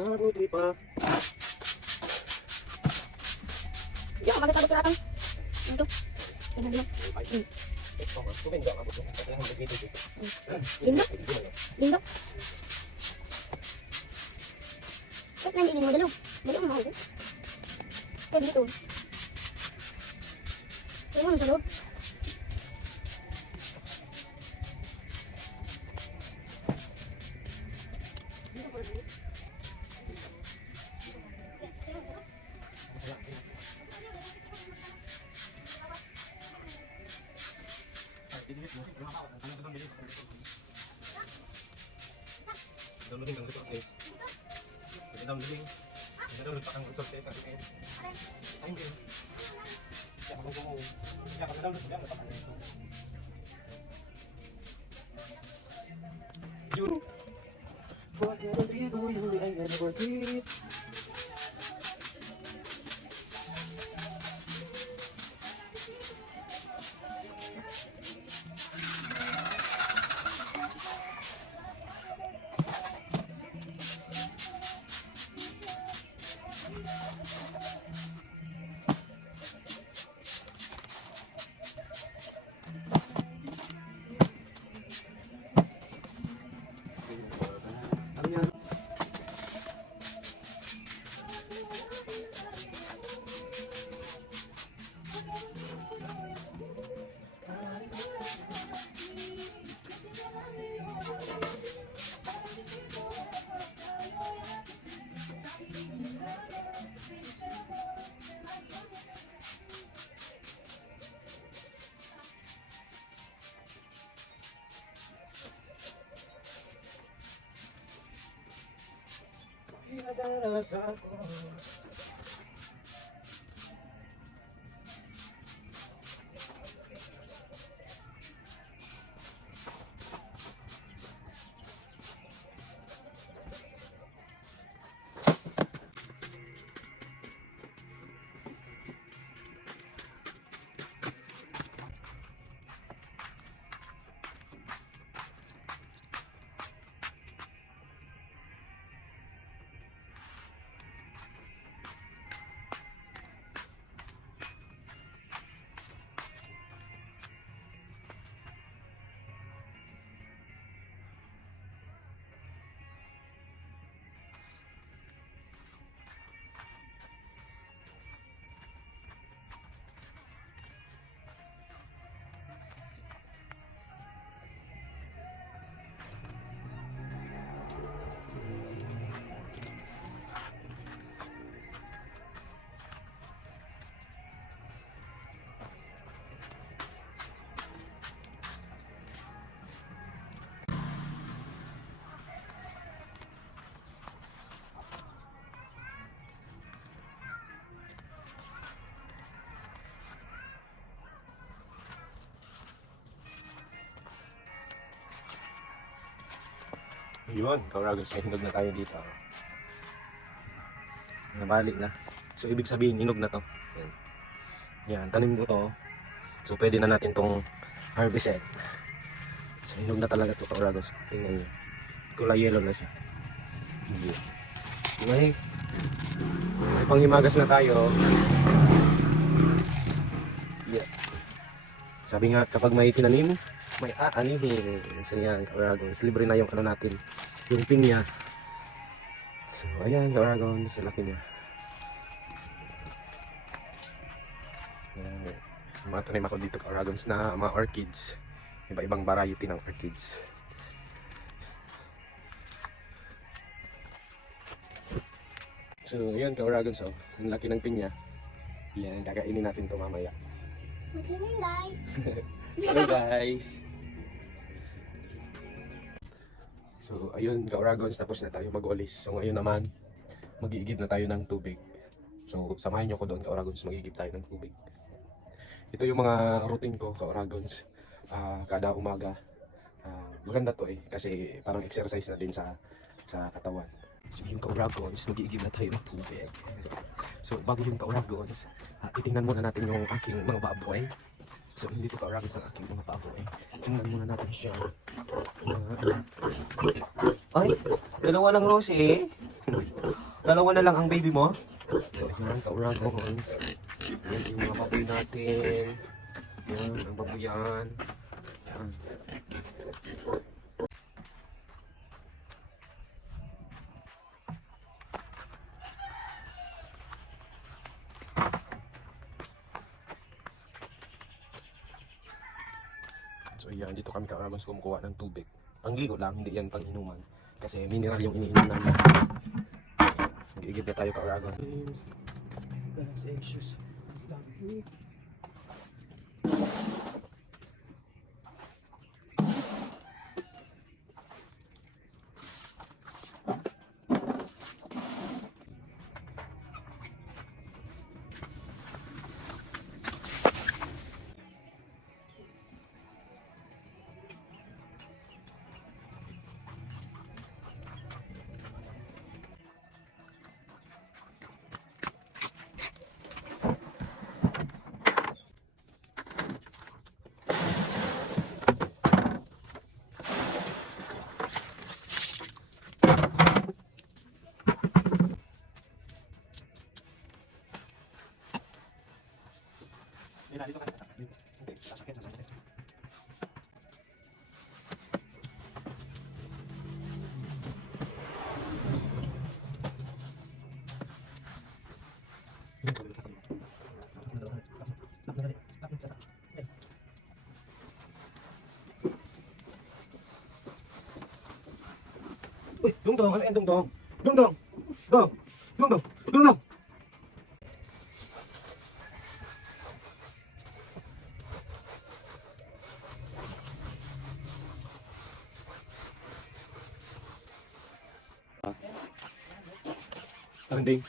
Mabuti pa. Hindi ako magkakabot ka atang. Ito. Tingnan mo. Lindo? Lindo? Ba't nandiinin mo dalaw? Dalaw mo ako. Kaya dito. Kaya mo sa loob. Downloading ng report says. Downloading. Download pa ang result says kasi kayo. Ay hindi. Kaya kung mo. Kaya kung download mo pa ang June. What can I do you I never did. Pinadalas ako. Yun, Kauragos, may hinog na tayo dito. Nabalik na. So, ibig sabihin, hinog na to. Yan. Yan, tanim ko to. So, pwede na natin tong harvested. So, hinog na talaga to, Kauragos. Tingnan nyo. Kulay yellow na siya. Yeah. May panghimagas na tayo. Yeah. Sabi nga, kapag may tinanim, may aanihin. So yan, Kauragons, libre na yung ano natin, yung pinya. So ayan, Kauragons, sa laki niya. Matanim ako dito, Kauragons, na mga orchids. Iba-ibang variety ng orchids. So ayan, Kauragons, oh, ang laki ng pinya. Yan, kakainin natin ito mamaya. Okay guys. Hello guys. So ayun, Kauragons, tapos na tayo mag-walis. So ngayon naman, mag-iigib na tayo ng tubig. So samahan nyo ko doon, Kauragons, mag-iigib tayo ng tubig. Ito yung mga routine ko, Kauragons, kada umaga. Maganda to kasi parang exercise na din sa katawan. So yung Kauragons, mag-iigib na tayo ng tubig. So bago yung Kauragons, titingnan muna natin yung aking mga baboy. So hindi ko Kauragons ang aking mga baboy. Tingnan muna natin siya. Ay, dalawa lang Rosie. Dalawa na lang ang baby mo. So, yan, ka-Uragons. Yan yung mga baboy natin. Yan, ang baboyan. Yan. So yan, dito kami ka-Uragons kumukuha ng tubig. Pangligo lang, hindi yan pang-inuman. Kasi mineral yung iniinom namin. Mag-iigib na tayo ka-Uragon. Uy, dungdong, ano yan dungdong? Dungdong! Dong! Dungdong! Dungdong! Tanding.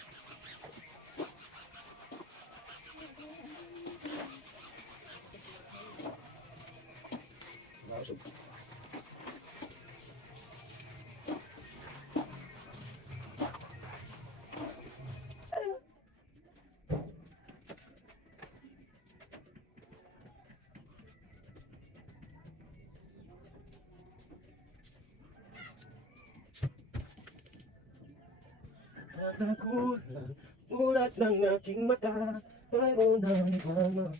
Masuk. Nagulat, ulat ng aking mata, mayroon ng ibamas.